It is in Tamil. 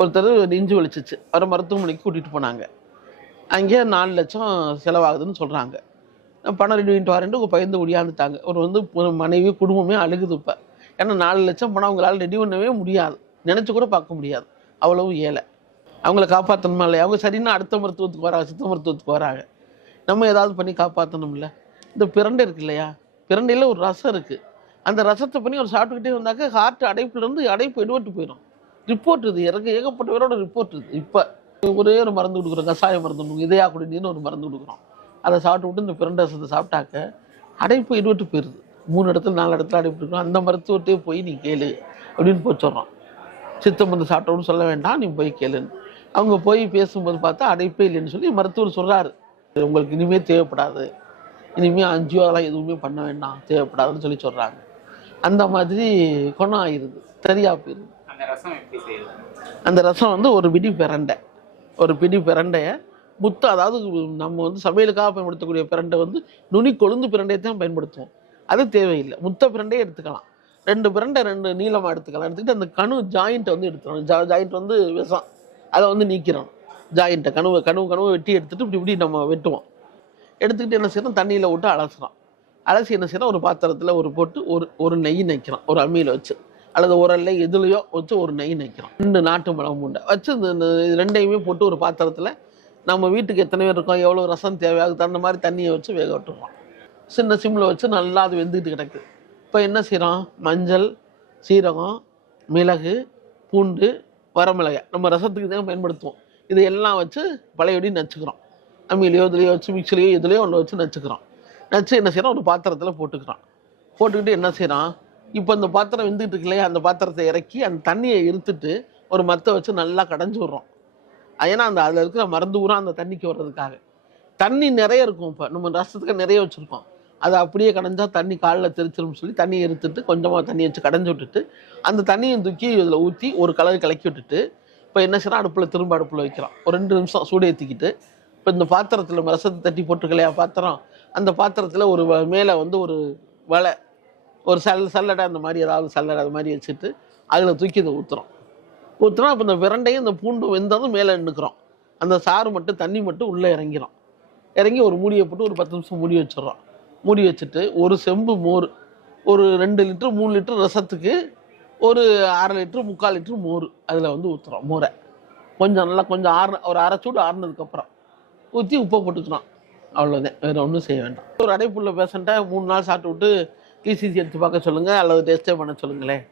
ஒருத்தர் நெஞ்சு வலிச்சிச்சு, அவரை மருத்துவமனைக்கு கூட்டிகிட்டு போனாங்க. அங்கே 4 லட்சம் செலவாகுதுன்னு சொல்கிறாங்க. பணம் ரெடி பண்ணிட்டு வரேன்ட்டு உங்கள் பயந்து ஒடியாந்துட்டாங்க. ஒரு மனைவி குடும்பமே அழுகுது இப்போ. ஏன்னா 4 லட்சம் பணம் அவங்களால ரெடி பண்ணவே முடியாது, நினச்சி கூட பார்க்க முடியாது, அவ்வளவு ஏழை. அவங்கள காப்பாற்றணுமா இல்லையா? அவங்க சரின்னா அடுத்த மருத்துவத்துக்கு வராங்க, சித்த மருத்துவத்துக்கு வராங்க. நம்ம ஏதாவது பண்ணி காப்பாற்றணும்ல. இந்த பிரண்டை இருக்கு இல்லையா, பிரண்டையில் ஒரு ரசம் இருக்குது. அந்த ரசத்தை பண்ணி அவர் சாப்பிட்டுக்கிட்டே வந்தாக்க ஹார்ட் அடைப்புலேருந்து அடைப்பு எடுபட்டு போயிடும். ரிப்போர்ட் இது ஏகப்பட்ட பேரோட ரிப்போர்ட் இது. இப்போ ஒரே ஒரு மருந்து கொடுக்குறோம், கசாய மருந்து கொடுக்குறோம், இதயா குடிநீர்னு ஒரு மருந்து கொடுக்குறோம். அதை சாப்பிட்டு விட்டு இந்த பிரண்டை ரசத்தை சாப்பிட்டாக்க அடைப்பு எடுபட்டு போயிடுது. 3 இடத்துல 4 இடத்துல அடைப்பு இருக்கணும். அந்த மருத்துவத்தையே போய் நீ கேளு அப்படின்னு போய் சொல்கிறோம். சித்த மருந்து சாப்பிட்டோன்னு சொல்ல வேண்டாம், நீ போய் கேளுன்னு. அவங்க போய் பேசும்போது பார்த்தா அடைப்பே இல்லைன்னு சொல்லி மருத்துவர் சொல்கிறாரு, உங்களுக்கு இனிமேல் தேவைப்படாது, இனிமேல் அஞ்சியோ அதெல்லாம் எதுவுமே பண்ண வேண்டாம், தேவைப்படாதுன்னு சொல்லி சொல்கிறாங்க. அந்த மாதிரி குணம் ஆயிடுது, சரியாக போயிடுது. அந்த ரசம் ஒரு பிடி பிரண்டையை முத்து, அதாவது நம்ம சமையலுக்காக பயன்படுத்தக்கூடிய பிரண்டை நுனி கொழுந்து பிரண்டையை தான் பயன்படுத்துவோம். அது தேவையில்லை, முத்த பிரண்டையே எடுத்துக்கலாம். 2 பிரண்டை 2 நீளமாக எடுத்துக்கலாம். எடுத்துக்கிட்டு அந்த கணு ஜாயிண்ட்டை எடுத்துக்கணும். ஜாயிண்ட் விஷம், அதை நீக்கிறோம். ஜாயிண்ட்டை கணுவை வெட்டி எடுத்துகிட்டு இப்படி நம்ம வெட்டுவோம். எடுத்துக்கிட்டு என்ன செய்யணும், தண்ணியில் விட்டு அலசுறோம். அலசி என்ன செய்யணும், ஒரு பாத்திரத்தில் போட்டு ஒரு நெய் நைக்கிறோம், ஒரு அம்மியில் வச்சு அல்லது உரல்ல எதுலையோ வச்சு ஒரு நெய் நைக்கிறோம். 2 நாட்டு மிளகு பூண்டை வச்சு இந்த 2ஐயுமே போட்டு ஒரு பாத்திரத்தில் நம்ம வீட்டுக்கு எத்தனை பேர் இருக்கோம், எவ்வளோ ரசம் தேவையாகுது தகுந்த மாதிரி தண்ணியை வச்சு வேக விட்டுருவோம். சின்ன சிம்மில் வச்சு நல்லா அது வெந்துக்கிட்டு கிடக்கு. இப்போ என்ன செய்கிறோம், மஞ்சள், சீரகம், மிளகு, பூண்டு, வரமிளகாய் நம்ம ரசத்துக்கு தான் பயன்படுத்துவோம். இதையெல்லாம் வச்சு பழையபடி நச்சுக்கிறோம். அம்மியிலையோ இதுலையோ வச்சு மிக்சிலையோ இதுலையோ ஒன்று வச்சு நச்சுக்கிறோம். நச்சு என்ன செய்கிறோம், ஒரு பாத்திரத்தில் போட்டுக்கிறோம். போட்டுக்கிட்டு என்ன செய்கிறோம், இப்போ இந்த பாத்திரம் வெந்துக்கிட்டு இருக்கு இல்லையா, அந்த பாத்திரத்தை இறக்கி அந்த தண்ணியை இழுத்துட்டு ஒரு மத்தை வச்சு நல்லா கடைஞ்சி விட்றோம். ஏன்னா அதில் இருக்கிற மருந்து ஊரம் அந்த தண்ணிக்கு வர்றதுக்காக. தண்ணி நிறைய இருக்கும், இப்போ நம்ம ரசத்துக்கு நிறைய வச்சுருக்கோம். அதை அப்படியே கடைஞ்சா தண்ணி காலில் தெரிச்சிரும்னு சொல்லி தண்ணியை எடுத்துட்டு கொஞ்சமாக தண்ணி வச்சு கடைஞ்சி விட்டுட்டு அந்த தண்ணியை தூக்கி இதில் ஊற்றி ஒரு கலர் கலக்கி விட்டுட்டு இப்போ என்ன செய்யலாம், அடுப்பில் வைக்கிறோம். ஒரு 2 நிமிஷம் சூடு ஏற்றிக்கிட்டு இப்போ இந்த பாத்திரத்தில் ரசத்தை தட்டி போட்டிருக்கலையா பாத்திரம், அந்த பாத்திரத்தில் ஒரு மேலே ஒரு வலை, ஒரு சல்லடை, அந்த மாதிரி ஏதாவது சல்லடை அது மாதிரி வச்சுட்டு அதில் தூக்கி இதை ஊற்றுறோம். அப்போ இந்த பிரண்டையும் இந்த பூண்டு வெந்ததும் மேலே நின்றுக்கிறோம். அந்த சாறு மட்டும் தண்ணி மட்டும் உள்ளே இறங்கி ஒரு மூடியை போட்டு ஒரு 10 நிமிஷம் மூடி வச்சிடறோம். மூடி வச்சுட்டு ஒரு செம்பு மோர், ஒரு 2 லிட்டர் 3 லிட்டர் ரசத்துக்கு ஒரு 1/2 லிட்டர் 3/4 லிட்டர் மோர் அதில் ஊற்றுறோம். மோரை கொஞ்சம் நல்லா ஒரு அரை சூடு ஆறுனதுக்கப்புறம் ஊற்றி உப்பை போட்டுக்கிறோம். அவ்வளோதான், வேறு ஒன்றும் செய்ய வேண்டாம். ஒரு அடைப்புள்ள பேஷண்ட்டை 3 நாள் சாப்பிட்டு விட்டு இசிஜி எடுத்து பார்க்க சொல்லுங்கள் அல்லது டெஸ்ட்டே பண்ண சொல்லுங்களேன்.